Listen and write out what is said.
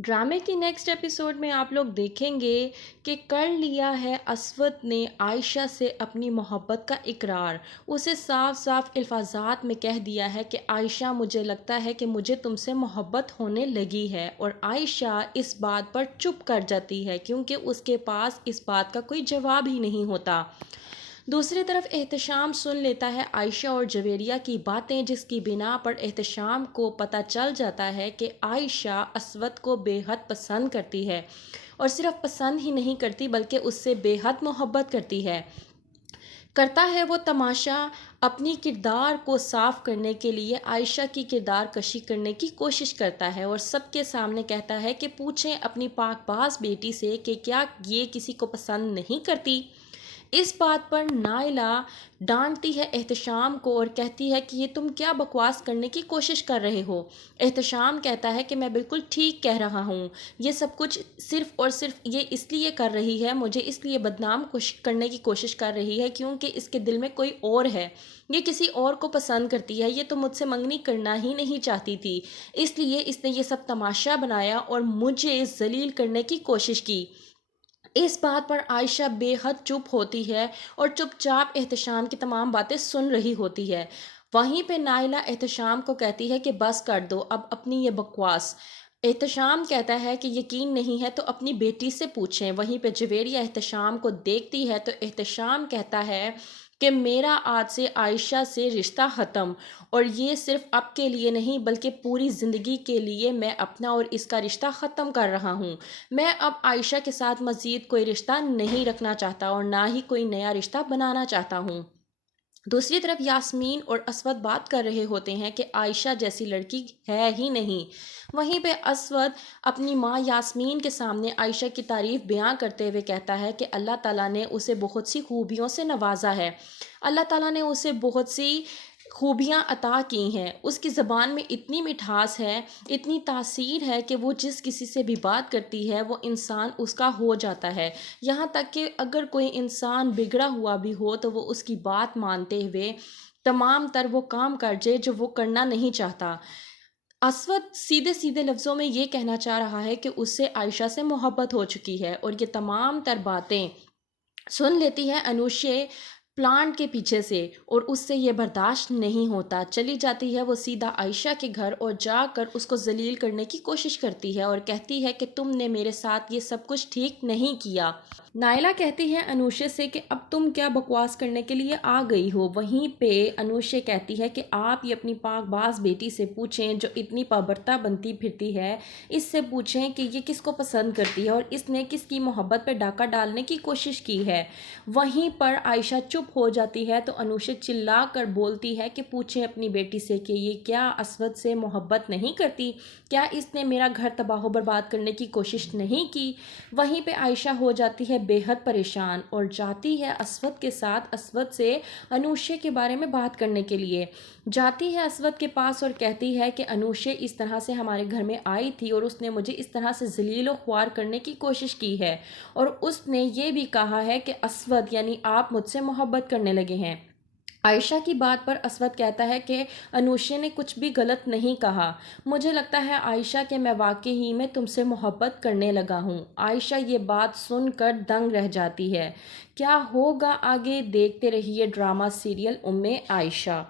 ڈرامے کی next episode میں آپ لوگ دیکھیں گے کہ کر لیا ہے اسود نے عائشہ سے اپنی محبت کا اقرار۔ اسے صاف صاف الفاظات میں کہہ دیا ہے کہ عائشہ مجھے لگتا ہے کہ مجھے تم سے محبت ہونے لگی ہے، اور عائشہ اس بات پر چپ کر جاتی ہے کیونکہ اس کے پاس اس بات کا کوئی جواب ہی نہیں ہوتا۔ دوسری طرف احتشام سن لیتا ہے عائشہ اور جویریہ کی باتیں، جس کی بنا پر احتشام کو پتہ چل جاتا ہے کہ عائشہ اسود کو بے حد پسند کرتی ہے، اور صرف پسند ہی نہیں کرتی بلکہ اس سے بے حد محبت کرتا ہے۔ وہ تماشا اپنی کردار کو صاف کرنے کے لیے عائشہ کی کردار کشی کرنے کی کوشش کرتا ہے، اور سب کے سامنے کہتا ہے کہ پوچھیں اپنی پاک باز بیٹی سے کہ کیا یہ کسی کو پسند نہیں کرتی۔ اس بات پر نائلہ ڈانٹتی ہے احتشام کو اور کہتی ہے کہ یہ تم کیا بکواس کرنے کی کوشش کر رہے ہو۔ احتشام کہتا ہے کہ میں بالکل ٹھیک کہہ رہا ہوں، یہ سب کچھ صرف اور صرف یہ اس لیے کر رہی ہے، مجھے اس لیے بدنام کرنے کی کوشش کر رہی ہے کیونکہ اس کے دل میں کوئی اور ہے، یہ کسی اور کو پسند کرتی ہے، یہ تو مجھ سے منگنی کرنا ہی نہیں چاہتی تھی، اس لیے اس نے یہ سب تماشا بنایا اور مجھے ذلیل کرنے کی کوشش کی۔ اس بات پر عائشہ بے حد چپ ہوتی ہے اور چپ چاپ احتشام کی تمام باتیں سن رہی ہوتی ہے۔ وہیں پہ نائلہ احتشام کو کہتی ہے کہ بس کر دو اب اپنی یہ بکواس۔ احتشام کہتا ہے کہ یقین نہیں ہے تو اپنی بیٹی سے پوچھیں۔ وہیں پہ جویریہ احتشام کو دیکھتی ہے تو احتشام کہتا ہے کہ میرا آج سے عائشہ سے رشتہ ختم، اور یہ صرف اب کے لیے نہیں بلکہ پوری زندگی کے لیے میں اپنا اور اس کا رشتہ ختم کر رہا ہوں۔ میں اب عائشہ کے ساتھ مزید کوئی رشتہ نہیں رکھنا چاہتا اور نہ ہی کوئی نیا رشتہ بنانا چاہتا ہوں۔ دوسری طرف یاسمین اور اسود بات کر رہے ہوتے ہیں کہ عائشہ جیسی لڑکی ہے ہی نہیں۔ وہیں پہ اسود اپنی ماں یاسمین کے سامنے عائشہ کی تعریف بیان کرتے ہوئے کہتا ہے کہ اللہ تعالیٰ نے اسے بہت سی خوبیوں سے نوازا ہے، اللہ تعالیٰ نے اسے بہت سی خوبیاں عطا کی ہیں، اس کی زبان میں اتنی مٹھاس ہے، اتنی تاثیر ہے کہ وہ جس کسی سے بھی بات کرتی ہے وہ انسان اس کا ہو جاتا ہے، یہاں تک کہ اگر کوئی انسان بگڑا ہوا بھی ہو تو وہ اس کی بات مانتے ہوئے تمام تر وہ کام کر جائے جو وہ کرنا نہیں چاہتا۔ اسود سیدھے سیدھے لفظوں میں یہ کہنا چاہ رہا ہے کہ اس سے عائشہ سے محبت ہو چکی ہے، اور یہ تمام تر باتیں سن لیتی ہے انوشے پلانٹ کے پیچھے سے، اور اس سے یہ برداشت نہیں ہوتا۔ چلی جاتی ہے وہ سیدھا عائشہ کے گھر اور جا کر اس کو ذلیل کرنے کی کوشش کرتی ہے اور کہتی ہے کہ تم نے میرے ساتھ یہ سب کچھ ٹھیک نہیں کیا۔ نائلہ کہتی ہے انوشے سے کہ اب تم کیا بکواس کرنے کے لیے آ گئی ہو۔ وہیں پہ انوشے کہتی ہے کہ آپ یہ اپنی پاک باز بیٹی سے پوچھیں جو اتنی پابرتا بنتی پھرتی ہے، اس سے پوچھیں کہ یہ کس کو پسند کرتی ہے اور اس نے کس کی محبت پہ ڈاکہ ڈالنے کی کوشش کی ہے۔ وہیں پر عائشہ چپ ہو جاتی ہے تو انوشے چلا کر بولتی ہے کہ پوچھیں اپنی بیٹی سے کہ یہ کیا اسود سے محبت نہیں کرتی، کیا اس نے میرا گھر تباہ و برباد کرنے کی کوشش نہیں کی۔ وہیں پہ عائشہ ہو جاتی ہے بے حد پریشان اور جاتی ہے اسود کے ساتھ اسود سے انوشے کے بارے میں بات کرنے کے لیے، جاتی ہے اسود کے پاس اور کہتی ہے کہ انوشے اس طرح سے ہمارے گھر میں آئی تھی اور اس نے مجھے اس طرح سے ذلیل و خوار کرنے کی کوشش کی ہے، اور اس نے یہ بھی کہا ہے کہ اسود یعنی آپ مجھ سے محبت کرنے لگے ہیں۔ عائشہ کی بات پر اسود کہتا ہے کہ انوشے نے کچھ بھی غلط نہیں کہا، مجھے لگتا ہے عائشہ کہ میں واقعی میں تم سے محبت کرنے لگا ہوں۔ عائشہ یہ بات سن کر دنگ رہ جاتی ہے۔ کیا ہوگا آگے دیکھتے رہیے ڈرامہ سیریل عائشہ۔